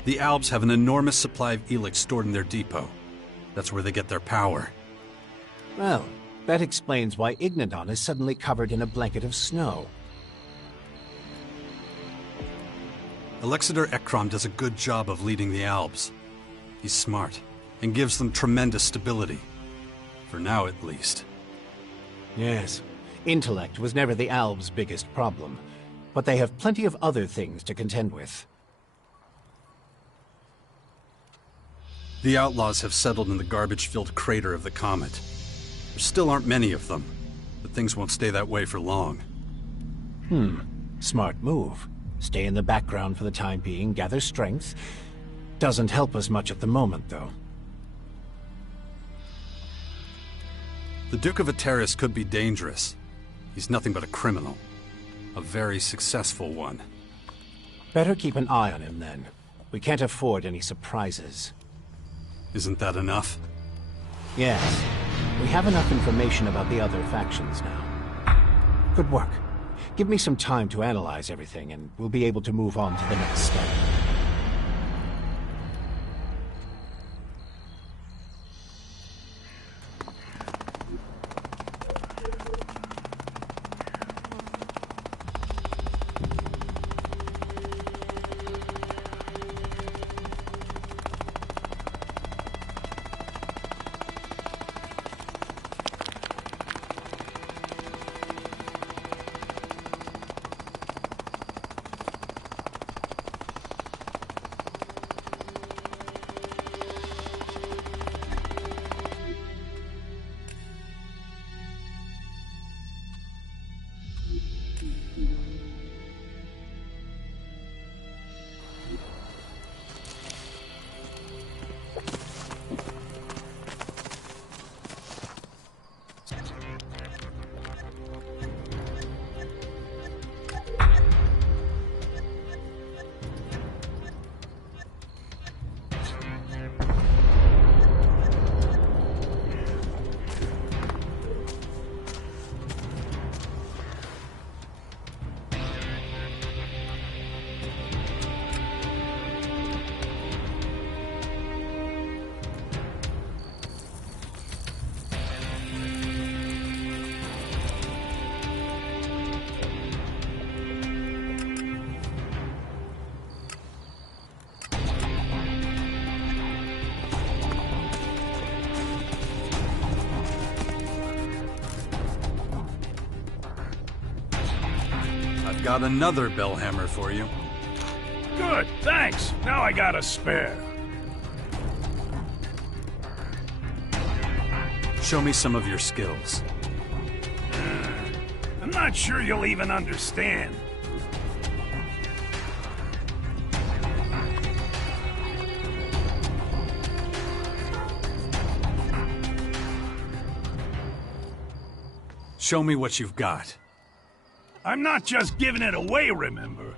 The Albs have an enormous supply of Elex stored in their depot. That's where they get their power. Well, that explains why Ignadon is suddenly covered in a blanket of snow. Alexander Ekrom does a good job of leading the Albs. He's smart, and gives them tremendous stability. For now, at least. Yes. Intellect was never the Albs' biggest problem, but they have plenty of other things to contend with. The outlaws have settled in the garbage-filled crater of the comet. There still aren't many of them, but things won't stay that way for long. Smart move. Stay in the background for the time being, gather strength. Doesn't help us much at the moment, though. The Duke of Ateris could be dangerous. He's nothing but a criminal. A very successful one. Better keep an eye on him, then. We can't afford any surprises. Isn't that enough? Yes. We have enough information about the other factions now. Good work. Give me some time to analyze everything, and we'll be able to move on to the next step. Got another bellhammer for you. Good, thanks. Now I got a spare. Show me some of your skills. I'm not sure you'll even understand. Show me what you've got. I'm not just giving it away, remember?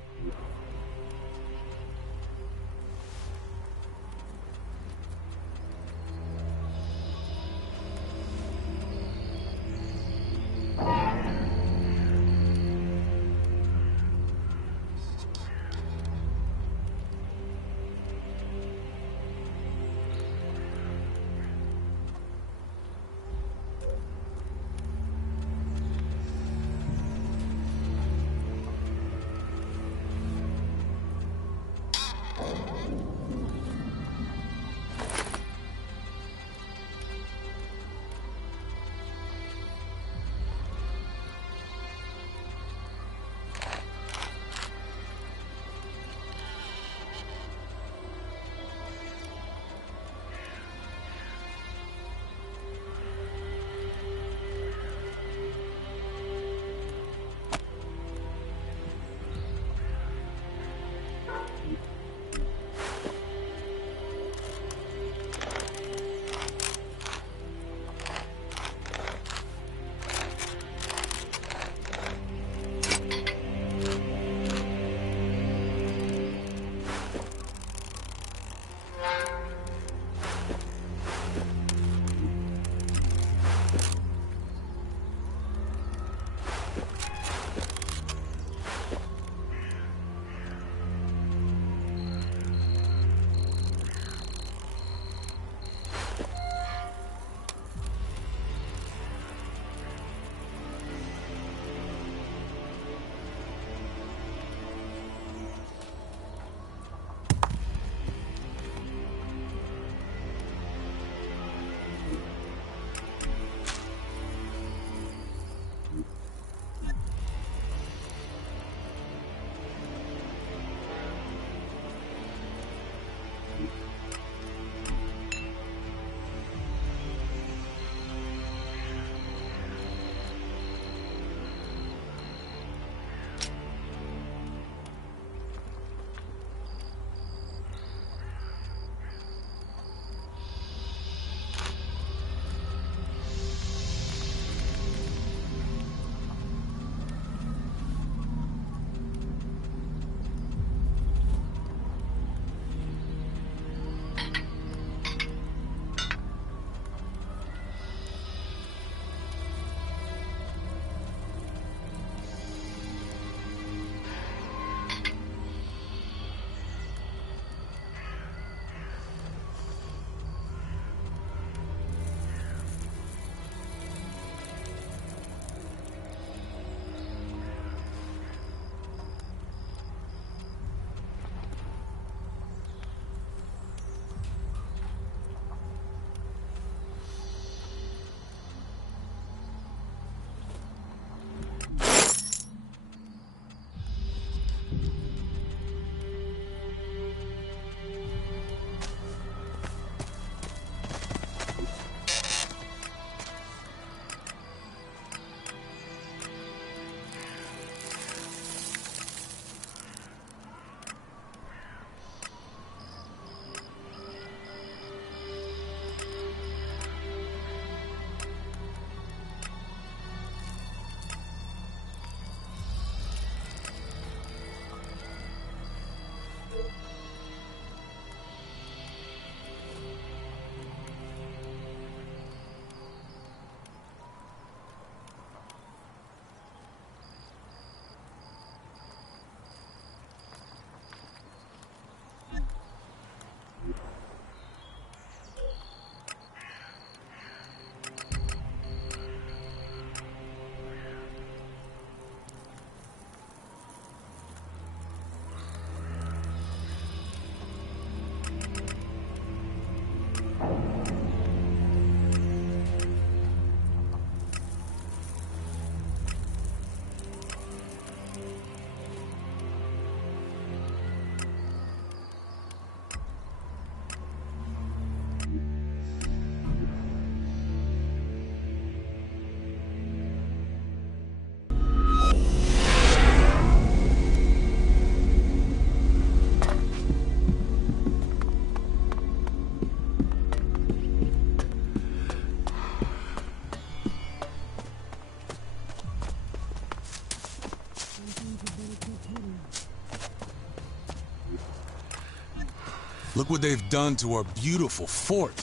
Look what they've done to our beautiful fort.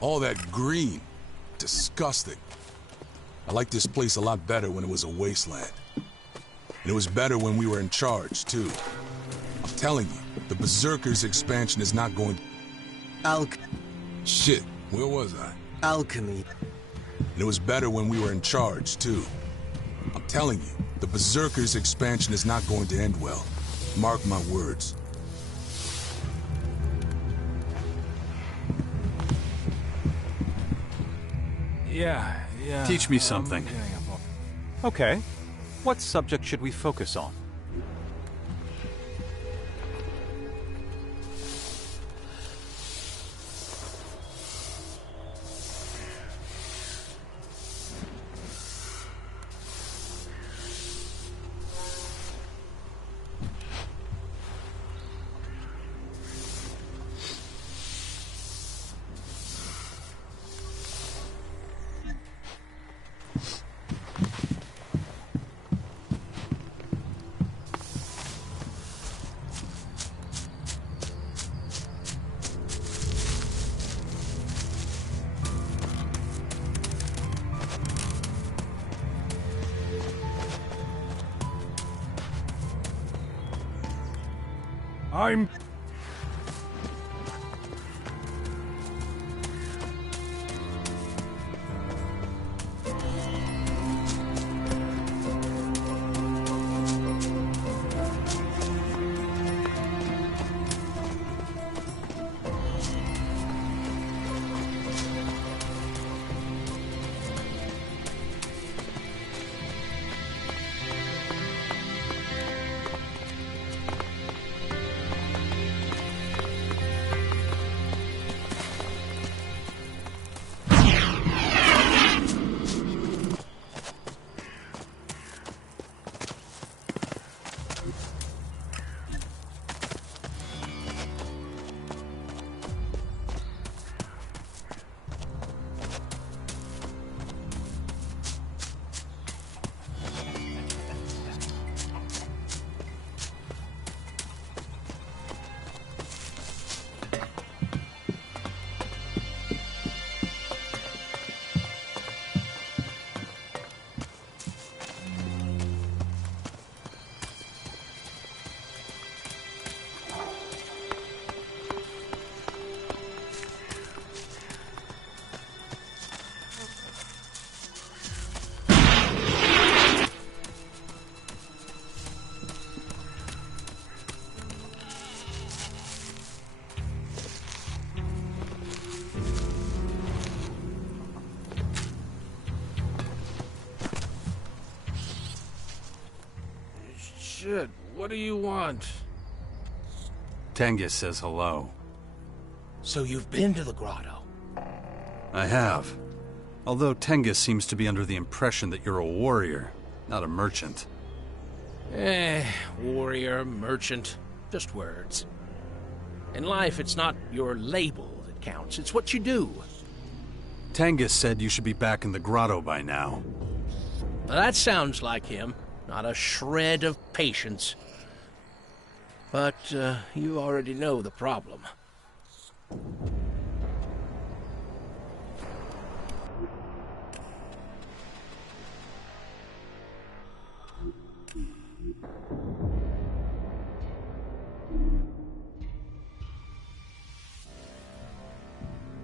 All that green. Disgusting. I like this place a lot better when it was a wasteland. And it was better when we were in charge, too. I'm telling you, the Berserkers expansion is not going... Shit, where was I? Alchemy. And it was better when we were in charge, too. I'm telling you, the Berserkers expansion is not going to end well. Mark my words. Yeah. Teach me something. Okay. What subject should we focus on? I'm... Shit, what do you want? Tengus says hello. So you've been to the grotto? I have. Although Tengus seems to be under the impression that you're a warrior, not a merchant. Warrior, merchant, just words. In life, it's not your label that counts, it's what you do. Tengus said you should be back in the grotto by now. Now, that sounds like him. Not a shred of patience. But, you already know the problem.